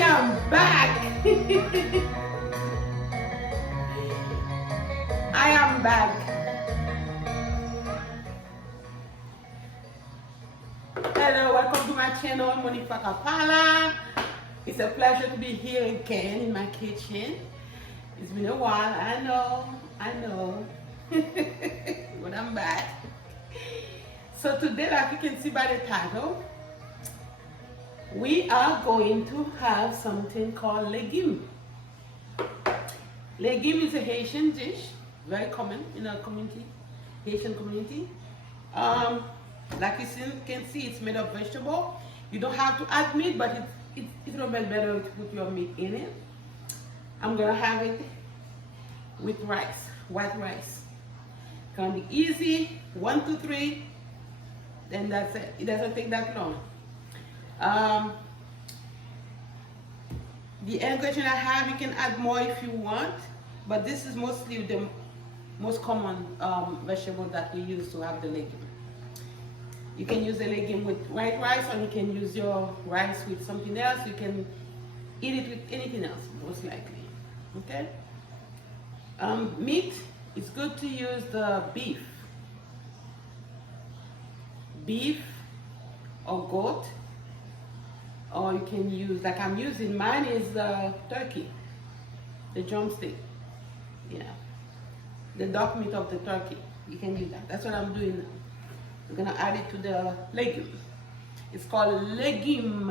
am back. I am back. Hello, welcome to my channel, Monique Fakapala. It's a pleasure to be here again in my kitchen. It's been a while, I know. But I'm back. So today, like you can see by the title, we are going to have something called legume. Legume is a Haitian dish, very common in our community, Haitian community. Like you can see, it's made of vegetable. You don't have to add meat, but it's a little bit better to put your meat in it. I'm gonna have it with rice, white rice. It's gonna be easy, 1, 2, 3, then that's it. It doesn't take that long. The ingredient I have, you can add more if you want, but this is mostly the most common vegetable that we use to have the legume. You can use the legume with white rice, or you can use your rice with something else. You can eat it with anything else, most likely. Okay? Meat, it's good to use the beef or goat, or you can use, like I'm using, mine is the turkey, the drumstick, yeah, the dark meat of the turkey. You can use that. That's what I'm doing now. I'm gonna add it to the legume. It's called legume.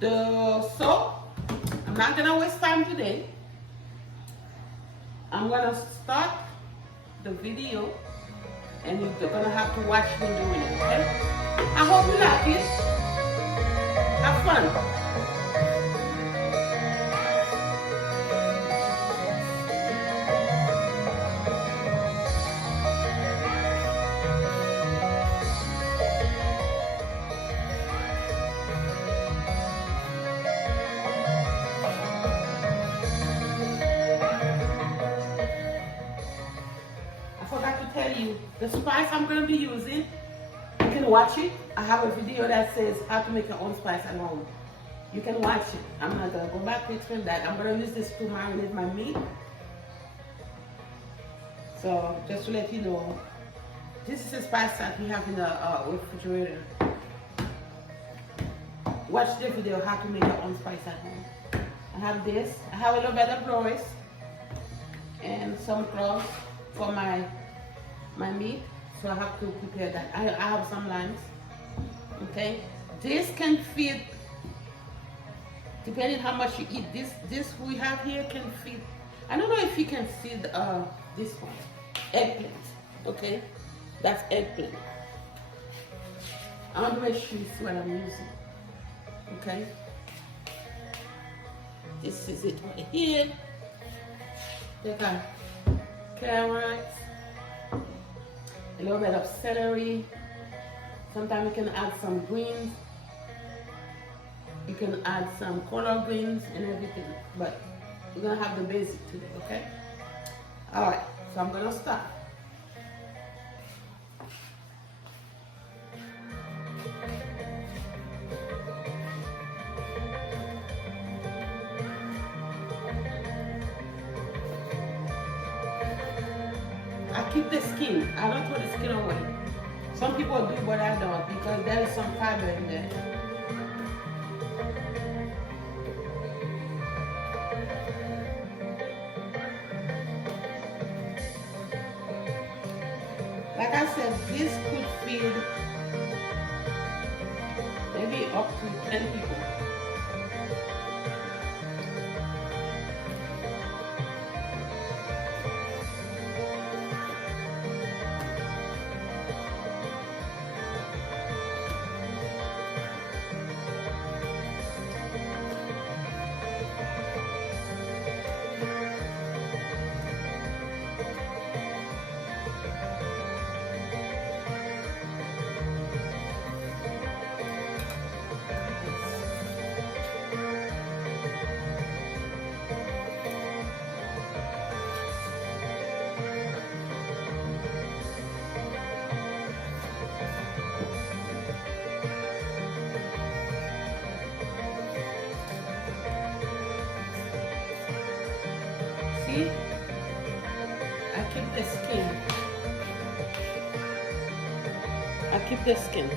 So I'm not gonna waste time today. I'm gonna start the video, and you're gonna have to watch me doing it. Okay? I hope you like it. Have fun. I forgot to tell you, the spice I'm going to be using, you can watch it. I have a video that says how to make your own spice at home. You can watch it. I'm not going to go back to explain that. I'm going to use this to marinate my meat. So just to let you know, this is a spice that we have in the refrigerator. Watch the video how to make your own spice at home. I have this. I have a little bit of rice and some cloves for my meat. So I have to prepare that. I have some limes. Okay, this can feed, depending how much you eat. This we have here can feed. I don't know if you can feed this one, eggplant. Okay, that's eggplant. I want to make sure you see what I'm using. Okay, this is it right here. They got carrots, a little bit of celery. Sometimes you can add some greens. You can add some collard greens and everything. But we're gonna have the basic today, okay? All right, so I'm gonna start. I keep the skin. I don't throw the skin away. Some people do, but I don't, because there is some fiber in there. Like I said, this could feed maybe up to 10 people. I keep the skin. I keep the skin.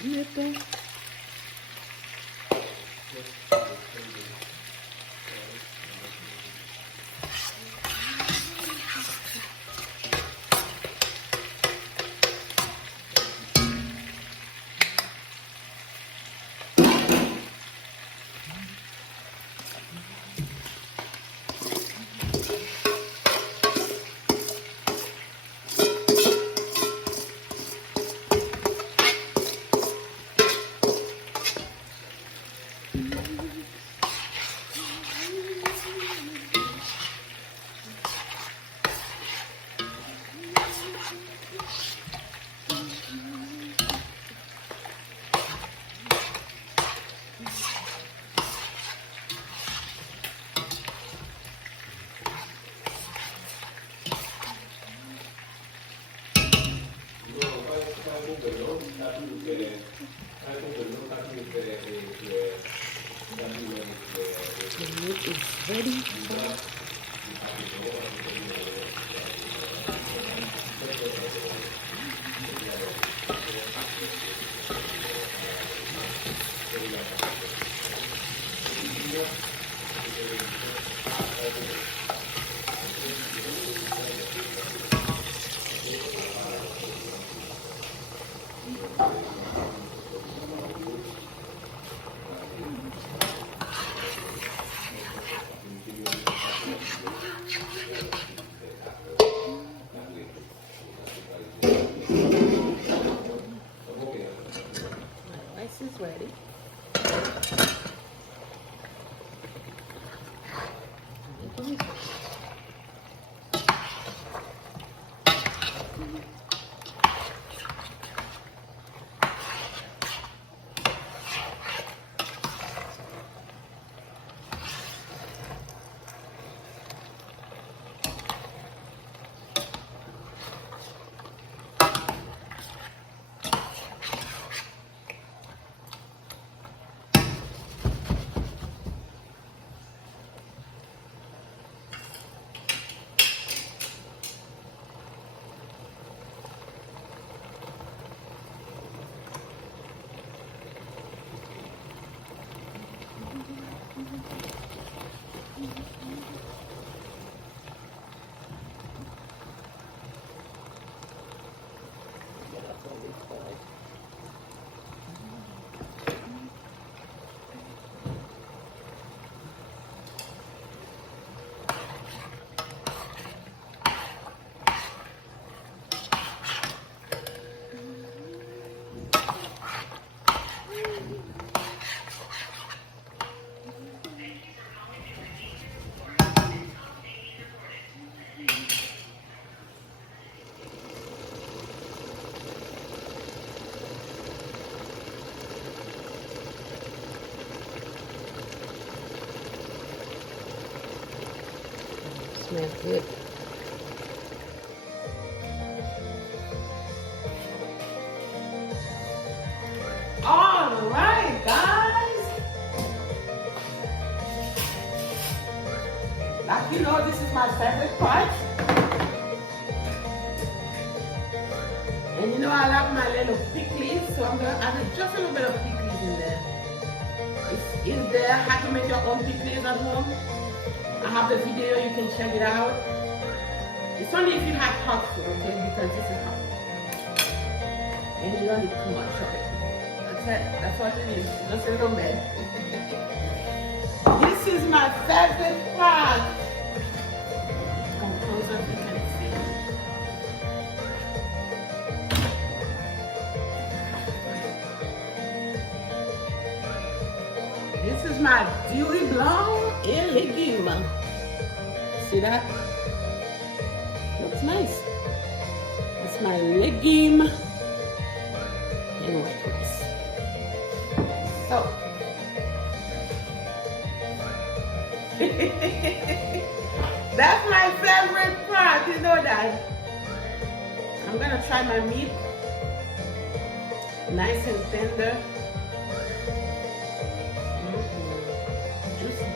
Tomato. The meat is ready. Rice is ready. Smells good. All right, guys. Like you know, this is my favorite part. And you know I love my little pickles, so I'm gonna add just a little bit of pickles in there. It's there how to make your own pickles at home. I have the video, you can check it out. It's only if you have hot food, okay? Because this is hot. And you don't need too much of it. That's it. That's what it is. Just a little bit. This is my favorite part. Come closer so you can see. This is my Beauty Blanc et Légumes. See that? Looks nice. It's my legume and white rice. So, that's my favorite part, you know that. I'm gonna try my meat. Nice and tender. Juicy.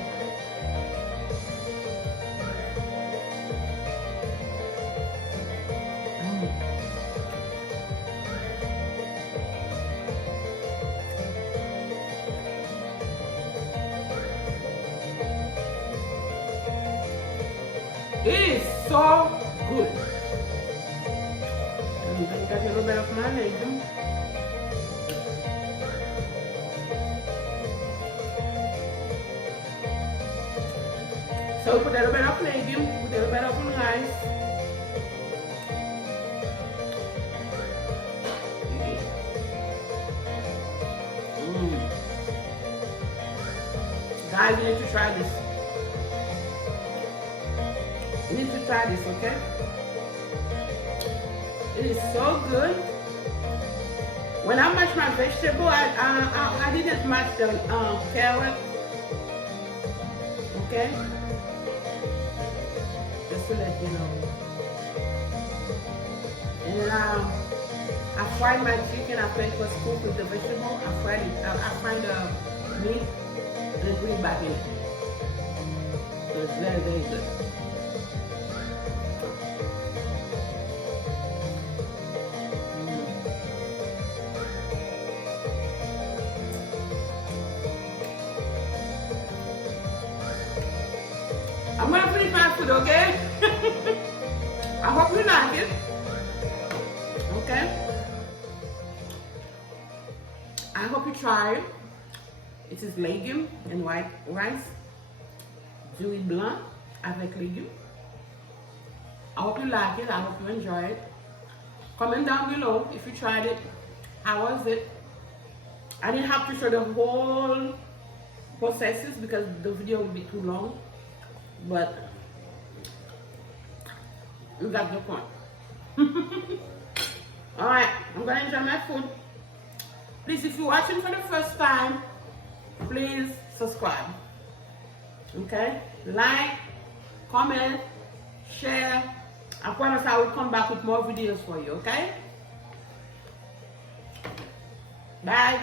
so good. I'm gonna get a little bit of my legume. So put a little bit of legume, put a little bit of rice. Guys, you need to try this. You need to try this, okay? It is so good. When I mash my vegetable, I didn't mash the carrot. Okay? Just to let you know. And then I fried my chicken after it was cooked with the vegetable. I fried it. I fried the meat and then put it back in. So it's very, very good. I'm gonna finish my food, okay? I hope you like it. Okay? I hope you try it. It is legume and white rice. Jus blanc avec légumes. I hope you like it. I hope you enjoy it. Comment down below if you tried it. How was it? I didn't have to show the whole processes because the video would be too long. But you got the point. Alright, I'm gonna enjoy my food. Please, if you're watching for the first time, please subscribe. Okay? Like, comment, share. I promise I will come back with more videos for you, okay? Bye.